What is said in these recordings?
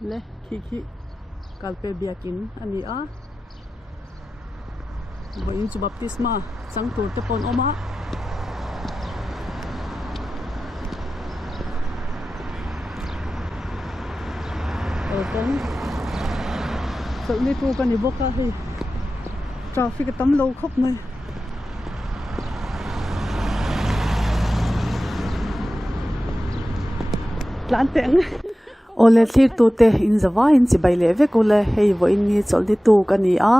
le khi kalpe biakin ani a voin chu baptisma chang tur te pon oma atan so ni tu kan ni boka hi traffic tam lo khop mai lan teng ole Thlirtute in zawa in chibai ve kule hei vo in ni choldi tu kani a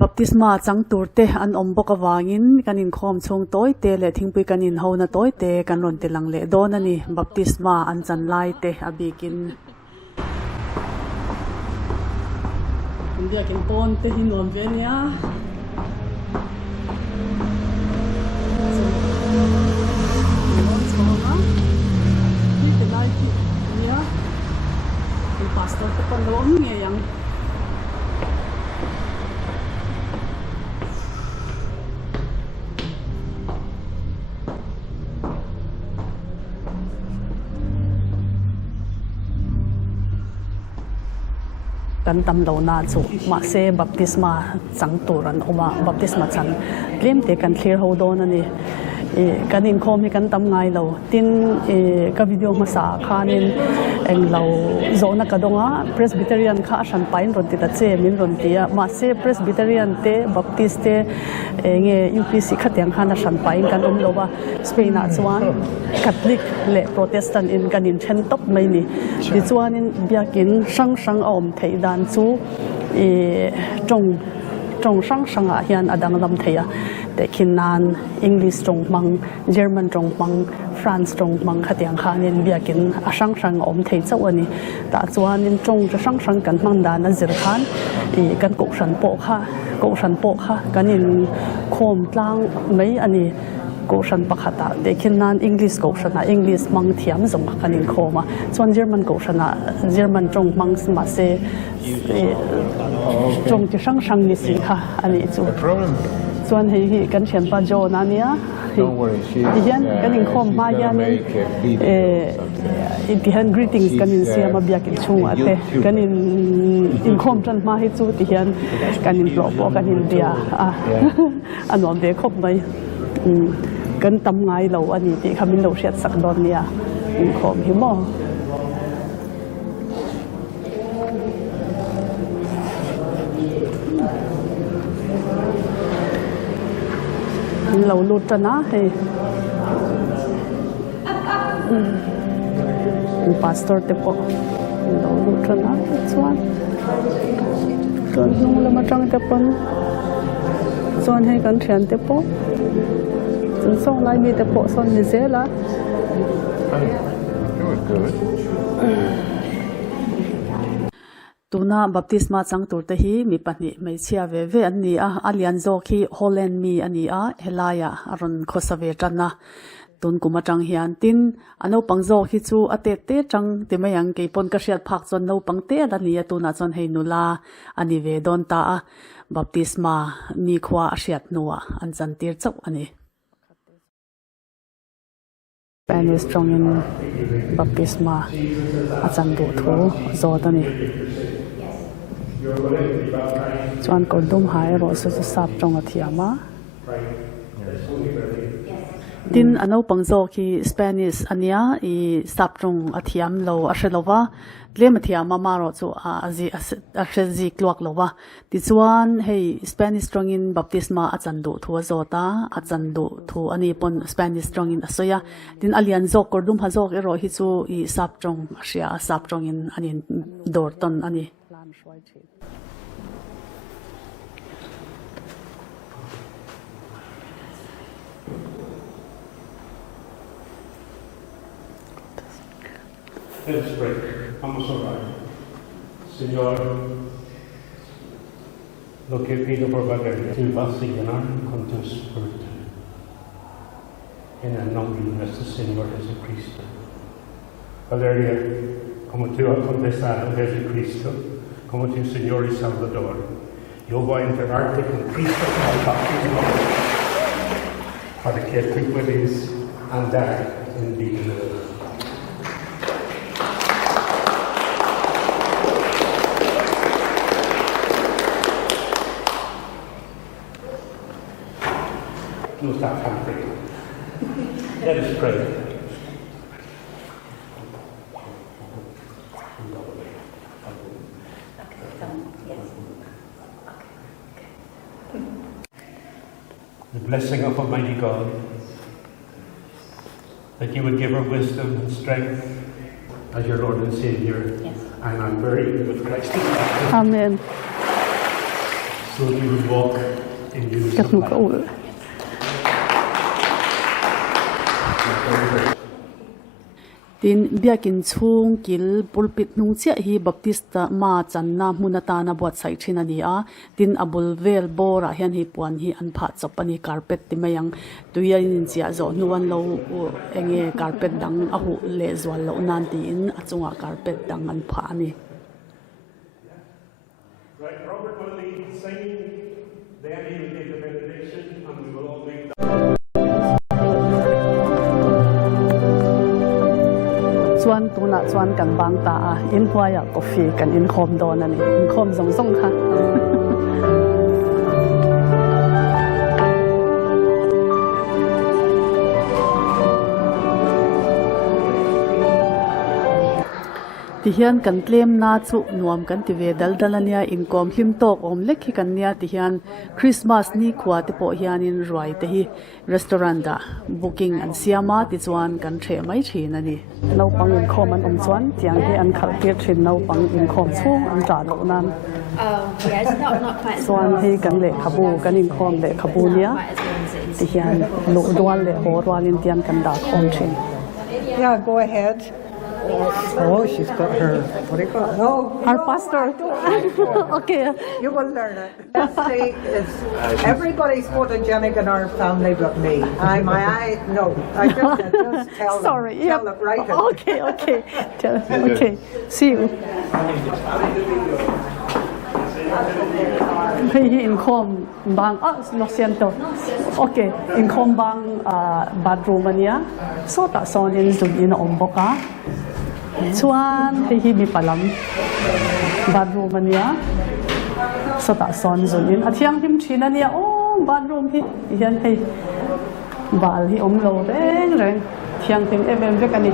baptisma chang turte an ombok awangin kanin khom chung toy te le thingpui kanin hona toy te kan ron te lang le don ani baptisma an chan lai te abikin india kin pon te hinom ve nia pastor te pon lo nge yang kan tam lo na chu ma se baptisma chang turan oma baptisma chan tlem te kan thlir ho don ani kan in khom hi kan tam ngai lo tin ka video ma sa khanin eng lo zona ka donga presbyterian kha shan pain ron ti ta che min ron tia ma se presbyterian te baptist te nge upc khatyang hana shan pain kan lo wa spain a chuan catholic le protestant in kan in chen top mai ni ti chuan in biakin sang om thei dan chu trong sang a hian adang lam theia takin nan english trong mang german trong mang france trong mang khatyang khanin biakin a sang om thei chau ani ta chuanin trong sang kan mang dan a zir khan kan kohhran pawh kha kanin khom tlang mai ani kohhran pakhata takin nan english kohhran a english mang thiam zong kanin khoma chuan german kohhran a german trong mang ma se trong ti sang ni si kha ani chu chuan hei hi kan thian pa jo na nia hian kanin khom ma hianin tihan greetings kanin siama biakin chunga te kanin in khom tran ma hi chu ti hian kanin plo po kanin dia anom de khop mai kan tam ngai lo ani ti khamin lo hriat sak don nia in khom hi mo lo lut na he pastor te po lo lut na chuan ton nung lama tang te pon chuan he kan thian te po chun song lai mi te po son ni zela tuna baptisma chang turte hi mi pahnih mai chia ve an ni a alian zo khi holland mi ani a helaya aron khosave tana tun kuma tang hian tin ano pangzo khi chu ate te tang te mayang ke pon ka hriat phak chon no pangte la ni tuna chon hei nula ani ve don ta a baptisma ni khwa a hriat nuwa an chan tir chau ani Spanish trong in baptisma a chan du thu zo tani chuan ko dum hai ro su sap trong a thiama tin ano pangzo khi Spanish ania I sap trong a thiam lo a hrelowa tlem thiama ma ro chu a hreji klok lowa ti chuan hei Spanish trong in baptisma a chan du thu zota a chan du thu ani pon Spanish trong in asoya tin alian zok kordum ha zok ero hi chu I sap trong hria sap trong in ani dor ton ani Let's pray. Vamos a orar. Señor, lo que pido por Valeria, tú vas a llenar con tu espíritu. En el nombre de nuestro Señor Jesucristo. Valeria, como tú has confesado a Jesucristo como tu Señor y Salvador, yo voy a entregarte con Cristo para el bautismo, para que tú puedas andar en dignidad. blessing of Almighty God, that you would give her wisdom and strength as your Lord and Savior. Yes. And I'm buried with Christ. Amen. So you would walk in newness Các of nụ life. cầu tin biakin chung kil pulpit nung chia hi baptista ma channa munata na buat sai thina ni a tin abul vel bora hian hi puan hi an pha chopani carpet ti mayang tuya in chia zo nuan lo enge carpet dang a hu le zwal lo nan ti in achunga carpet dang an pha ni. Right, Robert will lead singing, then he will give the benediction, and we will all make chuan tuna chuan kan bang ta a in huaya coffee kan in khom don ani in khom zong zong kha ti hian kan tlem na chu nuam kan ti ve dal dalania in kom hlim tok om lekhi kan nia ti hian Christmas ni khwa te po hian in roi te hi restaurant da booking an siama ti chuan kan the mai thin ani no pang in khom an chuan tiang hi an khal tir thin no pang in khom chung an tra lo nan Yes, not quite as chuan well hi as kan le khabu kan in khom le khabu nia quite as well as it is. ti hian lu dwal le hor wal in tian kan da khom thin. Yeah, go ahead. Oh, she's got her, what do you call it? No, Our pastor. Okay. you will learn it. Leslie is, everybody's photogenic in our family but me. No, I just tell Sorry. them. Tell them, write it. Okay. Okay. See you. He in com bang lo siento. Okay, in com bang bathroom ania. So ta son in zoom in omboka. Chuan hi mi palam bathroom ania. So ta son zoom in athiang him thina nia bathroom hi hian hei bal hi om lo reng thiang ting em vek ani.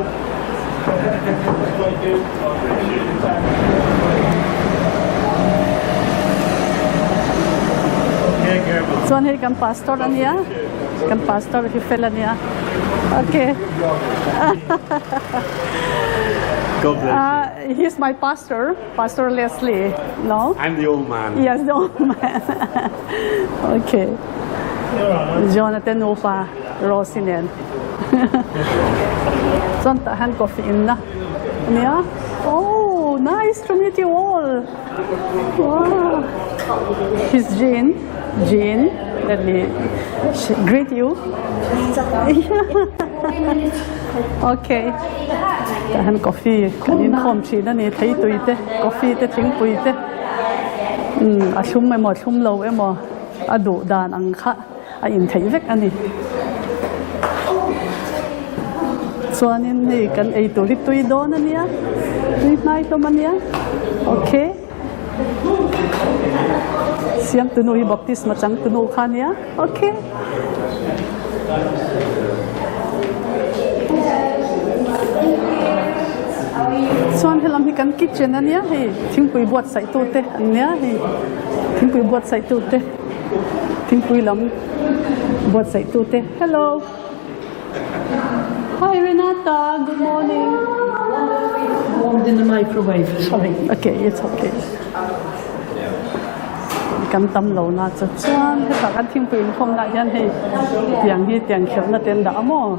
Chuan hei kan pastor ania kan pastor hi fel ania. Okay. God bless He's my pastor, Pastor Leslie. No? I'm the old man. Yes, the old man. Okay. Jonathan Ufa Rosinen. Zonta hand coffee in na. Yeah? Oh, nice to meet you all. Wow. He's Jean. Let me greet you. Okay. Tahan coffee. Kanin khom chi na ni thei tui te. Coffee te thing pui te. A shum me mo shum lo e mo. A du dan ang kha. A in thei vek ani. Chuanin ni kan ei tuli tui don ania. Tui nai to mania. Okay. Siam tunu hi baptisma chang tunu khania. Okay. Chuan helam hi kan kitchen ania hi thingpui buat sai tu te ania hi thingpui buat sai tu te thingpui lam buat sai tu te. Hello. Hi Renata, good morning. Warmed in the microwave. Sorry. Okay, it's okay. Kan tam lo na chu chuan he ta kan thingpui khom na hian hei tiang khel na ten da mo.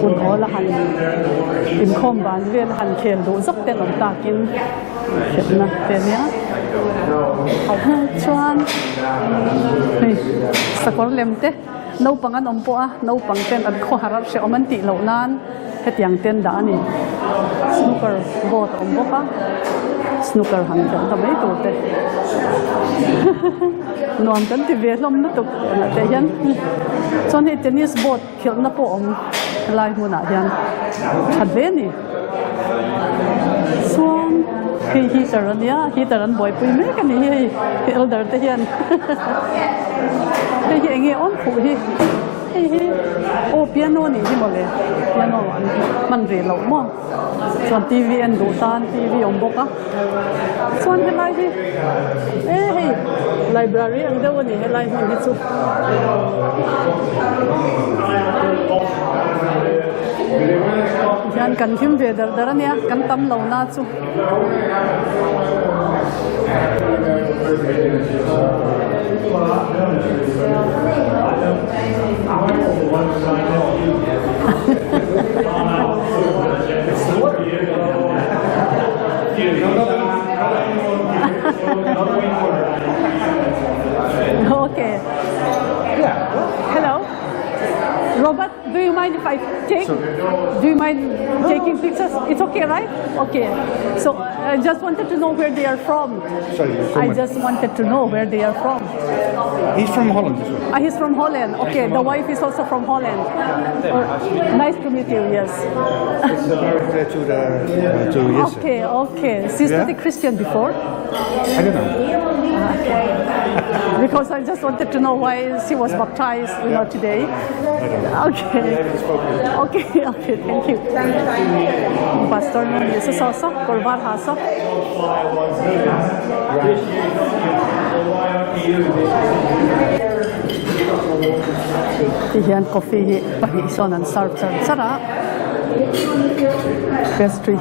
Kun ho la han in khom ban vel han khel do zok ten om takin khel na ten ya chuan hei sakor lem te no pangan om po a no pang ten an kho harap se oman ti lo nan he tiang ten da ni snooker bot om boka snooker han kan ta mai to te nuam kan ti ve hlom na tuk na te hian chuan he tennis board khel na po om lai huna hian that ve ni chuan hei heater an boy pui me kan ni hei elder te hian hei enge on phu hi hei โอ้เปียโนนี่ที่หมดเลยเปียโนมันเรียนเรามั่งส่วนทีวีอันดูตานทีวีองบกอ่ะส่วนเป็นไรที่เอ้ยไลบรารีอันเดียวนี่ให้ไลมันที่สุดยันกันทิมเวดเดอร์เนี่ยกันตำเหล่านาจุOkay. Hello. Robert, do you mind if I take? Do you mind taking pictures? It's okay, right? Okay. So I just wanted to know where they are from. Sorry, I just wanted to know where they are from. He's from Holland as well. He's from Holland. Okay, the wife is also from Holland. Nice to meet you. Yes. He's married to yes. Okay. She's not a Christian before. I don't know. Because I just wanted to know why she was baptized, today. Okay. Thank you. Pastor Jesus also, korban also. Iyan coffee pahnihin and sarap. Pastry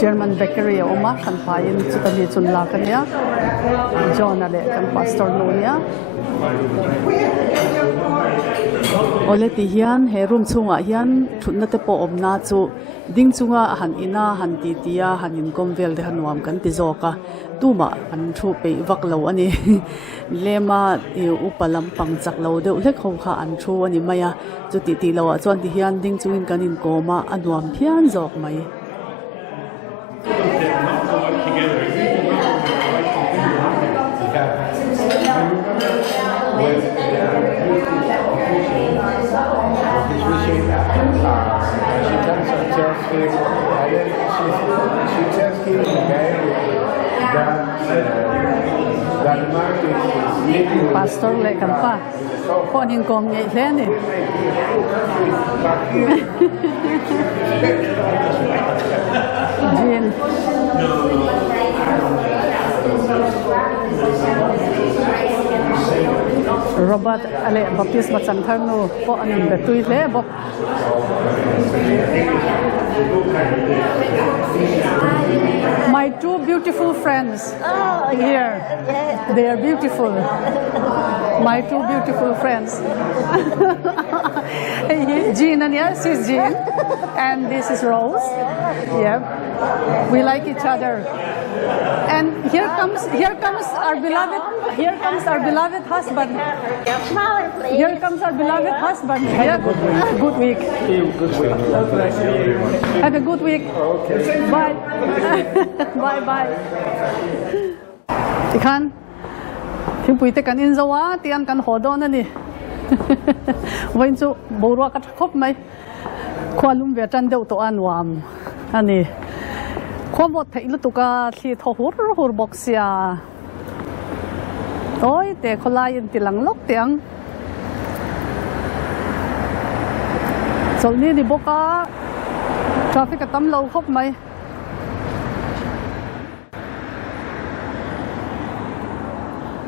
German bakery oma kan pain chutani chunla kanya John ale kan pastor nonia ole ti hian he room chunga hian thutna te po omna chu ding chunga han ina han ti tia han in komvel de hanwam kan ti zoka tuma an thu pe vak lo ani lema upalam pangchak lo de ule kho kha an thu ani maya chu ti lo a chuan ti hian ding chungin kanin koma anuam phian jok mai Pastor le kan pa po ning kom ngei le ni Jin Robert ale baptisma changkhat nu po anin betui le bok My two beautiful friends here. They are beautiful. My two beautiful friends. Jean and yes, she's Jean, and this is Rose. Yeah, we like each other. And here comes our beloved. Here comes our beloved husband. Here comes our beloved husband. Yeah. Good week. Have a good week. Bye. Bye. Ikan, tim puite kan inzawa, tian kan hodon ani. Wain chu borwa kat khop mai. Khwalum vetan deu to anwam. Ani. Khomot thei lutuka thi thohur hur boxia. Oi te kholayin tilang lok tiang. Solni di boka traffic atam lo khop mai.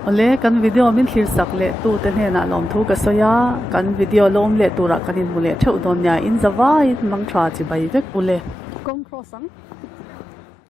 Ole kan video min thlir sak le tu te hena lom thu ka soya kan video lom le tura kanin mule theu don nya in zawa in mang tha chi bai vek ule kong crossang